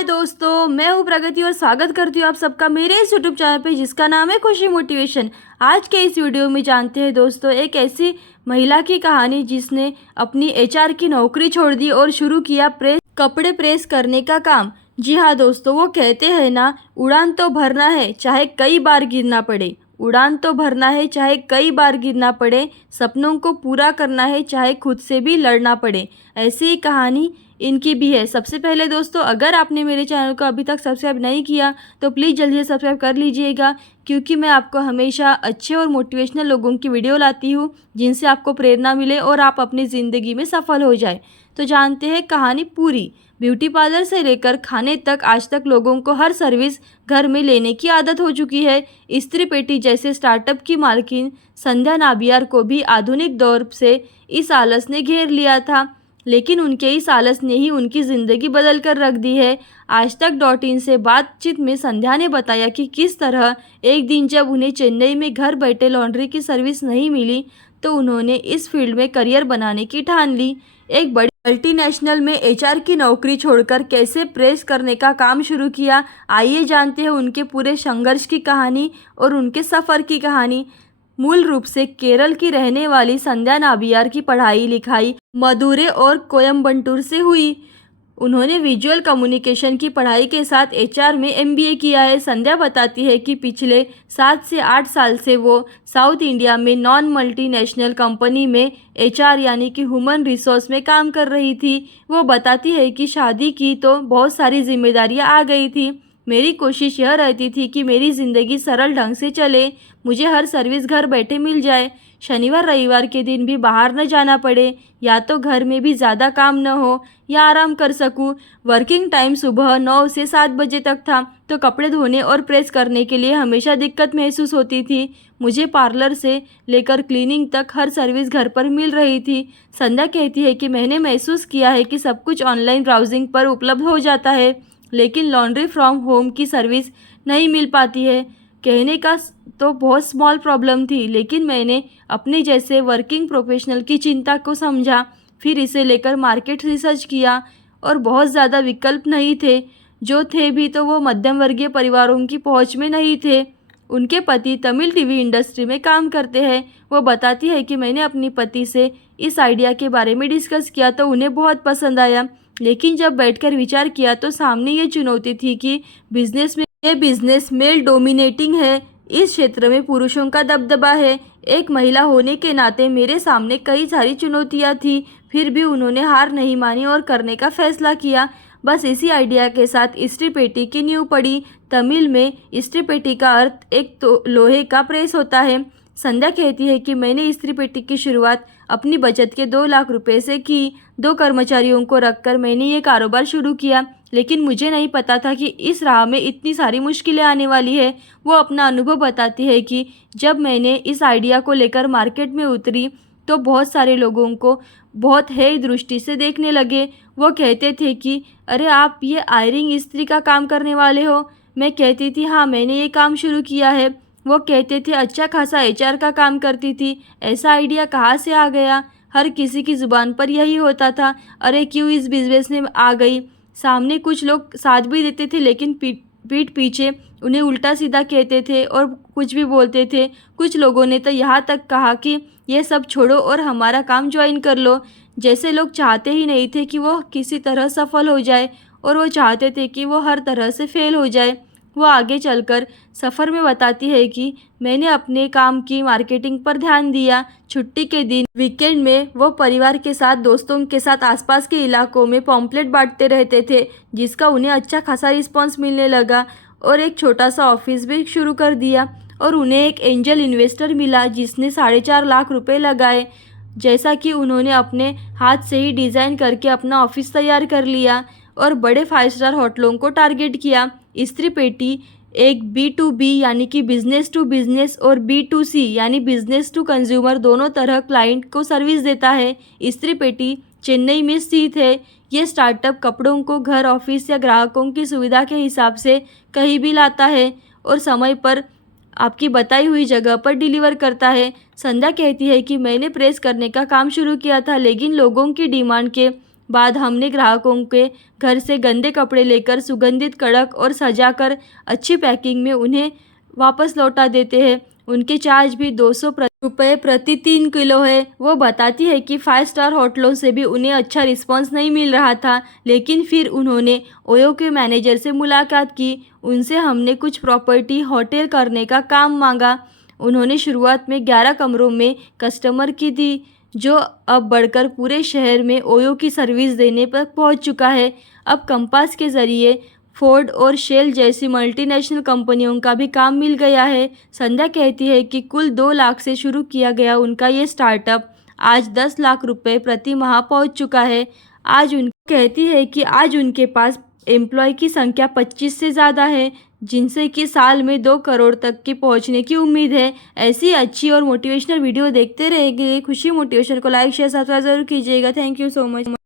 हाय दोस्तों, मैं हूँ प्रगति और स्वागत करती हूँ आप सबका मेरे इस यूट्यूब चैनल पे जिसका नाम है खुशी मोटिवेशन। आज के इस वीडियो में जानते हैं दोस्तों एक ऐसी महिला की कहानी जिसने अपनी एचआर की नौकरी छोड़ दी और शुरू किया कपड़े प्रेस करने का काम। जी हाँ दोस्तों, वो कहते हैं ना, उड़ान तो भरना है चाहे कई बार गिरना पड़े। उड़ान तो भरना है चाहे कई बार गिरना पड़े, सपनों को पूरा करना है चाहे खुद से भी लड़ना पड़े। ऐसी ही कहानी इनकी भी है। सबसे पहले दोस्तों, अगर आपने मेरे चैनल को अभी तक सब्सक्राइब नहीं किया तो प्लीज़ जल्दी से सब्सक्राइब कर लीजिएगा, क्योंकि मैं आपको हमेशा अच्छे और मोटिवेशनल लोगों की वीडियो लाती हूँ जिनसे आपको प्रेरणा मिले और आप अपनी ज़िंदगी में सफल हो जाए। तो जानते हैं कहानी पूरी। ब्यूटी पार्लर से लेकर खाने तक आज तक लोगों को हर सर्विस घर में लेने की आदत हो चुकी है। इस्त्री पेटी जैसे स्टार्टअप की मालकिन संध्या नाबियार को भी आधुनिक दौर से इस आलस ने घेर लिया था, लेकिन उनके इस आलस ने ही उनकी ज़िंदगी बदल कर रख दी है। आज तक .in से बातचीत में संध्या ने बताया कि किस तरह एक दिन जब उन्हें चेन्नई में घर बैठे लॉन्ड्री की सर्विस नहीं मिली तो उन्होंने इस फील्ड में करियर बनाने की ठान ली। एक बड़ी मल्टीनेशनल में एचआर की नौकरी छोड़कर कैसे प्रेस करने का काम शुरू किया। आइए जानते हैं उनके पूरे संघर्ष की कहानी और उनके सफ़र की कहानी। मूल रूप से केरल की रहने वाली संध्या नाबियार की पढ़ाई लिखाई मदुरै और कोयम्बटूर से हुई। उन्होंने विजुअल कम्युनिकेशन की पढ़ाई के साथ एचआर में एमबीए किया है। संध्या बताती है कि पिछले 7 से 8 साल से वो साउथ इंडिया में नॉन मल्टीनेशनल कंपनी में एचआर यानी कि ह्यूमन रिसोर्स में काम कर रही थी। वो बताती है कि शादी की तो बहुत सारी जिम्मेदारियां आ गई थी। मेरी कोशिश यह रहती थी कि मेरी ज़िंदगी सरल ढंग से चले, मुझे हर सर्विस घर बैठे मिल जाए, शनिवार रविवार के दिन भी बाहर न जाना पड़े, या तो घर में भी ज़्यादा काम न हो या आराम कर सकूं। वर्किंग टाइम सुबह 9 से 7 बजे तक था, तो कपड़े धोने और प्रेस करने के लिए हमेशा दिक्कत महसूस होती थी। मुझे पार्लर से लेकर क्लीनिंग तक हर सर्विस घर पर मिल रही थी। संध्या कहती है कि मैंने महसूस किया है कि सब कुछ ऑनलाइन ब्राउजिंग पर उपलब्ध हो जाता है, लेकिन लॉन्ड्री फ्रॉम होम की सर्विस नहीं मिल पाती है। कहने का तो बहुत स्मॉल प्रॉब्लम थी, लेकिन मैंने अपने जैसे वर्किंग प्रोफेशनल की चिंता को समझा। फिर इसे लेकर मार्केट रिसर्च किया और बहुत ज़्यादा विकल्प नहीं थे, जो थे भी तो वो मध्यम वर्गीय परिवारों की पहुंच में नहीं थे। उनके पति तमिल टीवी इंडस्ट्री में काम करते हैं। वो बताती है कि मैंने अपने पति से इस आइडिया के बारे में डिस्कस किया तो उन्हें बहुत पसंद आया, लेकिन जब बैठकर विचार किया तो सामने ये चुनौती थी कि बिजनेस मेल डोमिनेटिंग है। इस क्षेत्र में पुरुषों का दबदबा है। एक महिला होने के नाते मेरे सामने कई सारी चुनौतियां थी, फिर भी उन्होंने हार नहीं मानी और करने का फैसला किया। बस इसी आइडिया के साथ इस्त्री पेटी की नींव पड़ी। तमिल में इस्त्री पेटी का अर्थ एक तो लोहे का प्रेस होता है। संध्या कहती है कि मैंने इस्त्री पेटी की शुरुआत अपनी बचत के 2 लाख रुपए से की। 2 कर्मचारियों को रखकर मैंने ये कारोबार शुरू किया, लेकिन मुझे नहीं पता था कि इस राह में इतनी सारी मुश्किलें आने वाली है। वो अपना अनुभव बताती है कि जब मैंने इस आइडिया को लेकर मार्केट में उतरी तो बहुत सारे लोगों को बहुत हेय दृष्टि से देखने लगे। वो कहते थे कि अरे, आप ये आयरिंग इस्त्री का काम करने वाले हो। मैं कहती थी हाँ, मैंने ये काम शुरू किया है। वो कहते थे अच्छा खासा एचआर का काम करती थी, ऐसा आइडिया कहाँ से आ गया। हर किसी की ज़ुबान पर यही होता था, अरे क्यों इस बिजनेस में आ गई। सामने कुछ लोग साथ भी देते थे, लेकिन पीठ पीछे उन्हें उल्टा सीधा कहते थे और कुछ भी बोलते थे। कुछ लोगों ने तो यहाँ तक कहा कि ये सब छोड़ो और हमारा काम ज्वाइन कर लो। जैसे लोग चाहते ही नहीं थे कि वो किसी तरह सफल हो जाए, और वो चाहते थे कि वो हर तरह से फेल हो जाए। वो आगे चलकर सफ़र में बताती है कि मैंने अपने काम की मार्केटिंग पर ध्यान दिया। छुट्टी के दिन, वीकेंड में वो परिवार के साथ, दोस्तों के साथ आसपास के इलाकों में पॉम्पलेट बांटते रहते थे, जिसका उन्हें अच्छा खासा रिस्पांस मिलने लगा और एक छोटा सा ऑफिस भी शुरू कर दिया। और उन्हें एक एंजल इन्वेस्टर मिला जिसने 4.5 लाख रुपए लगाए। जैसा कि उन्होंने अपने हाथ से ही डिज़ाइन करके अपना ऑफिस तैयार कर लिया और बड़े 5 स्टार होटलों को टारगेट किया। इस्त्री पेटी एक B2B यानी कि बिजनेस टू बिजनेस और B2C यानी बिजनेस टू कंज्यूमर दोनों तरह क्लाइंट को सर्विस देता है। इस्त्री पेटी चेन्नई में स्थित है। ये स्टार्टअप कपड़ों को घर, ऑफिस या ग्राहकों की सुविधा के हिसाब से कहीं भी लाता है और समय पर आपकी बताई हुई जगह पर डिलीवर करता है। संध्या कहती है कि मैंने प्रेस करने का काम शुरू किया था, लेकिन लोगों की डिमांड के बाद हमने ग्राहकों के घर से गंदे कपड़े लेकर सुगंधित, कड़क और सजाकर अच्छी पैकिंग में उन्हें वापस लौटा देते हैं। उनके चार्ज भी 200 रुपये प्रति 3 किलो है। वो बताती है कि 5 स्टार होटलों से भी उन्हें अच्छा रिस्पांस नहीं मिल रहा था, लेकिन फिर उन्होंने ओयो के मैनेजर से मुलाकात की। उनसे हमने कुछ प्रॉपर्टी होटल करने का काम मांगा। उन्होंने शुरुआत में 11 कमरों में कस्टमर की दी, जो अब बढ़कर पूरे शहर में ओयो की सर्विस देने पर पहुंच चुका है। अब कंपास के ज़रिए फोर्ड और शेल जैसी मल्टीनेशनल कंपनियों का भी काम मिल गया है। संध्या कहती है कि कुल 2 लाख से शुरू किया गया उनका ये स्टार्टअप आज 10 लाख रुपए प्रति माह पहुंच चुका है। कहती है कि आज उनके पास एम्प्लॉय की संख्या 25 से ज़्यादा है, जिनसे कि साल में 2 करोड़ तक की पहुंचने की उम्मीद है। ऐसी अच्छी और मोटिवेशनल वीडियो देखते रहेंगे। खुशी मोटिवेशन को लाइक शेयर सब्सक्राइब जरूर कीजिएगा। Thank you so much.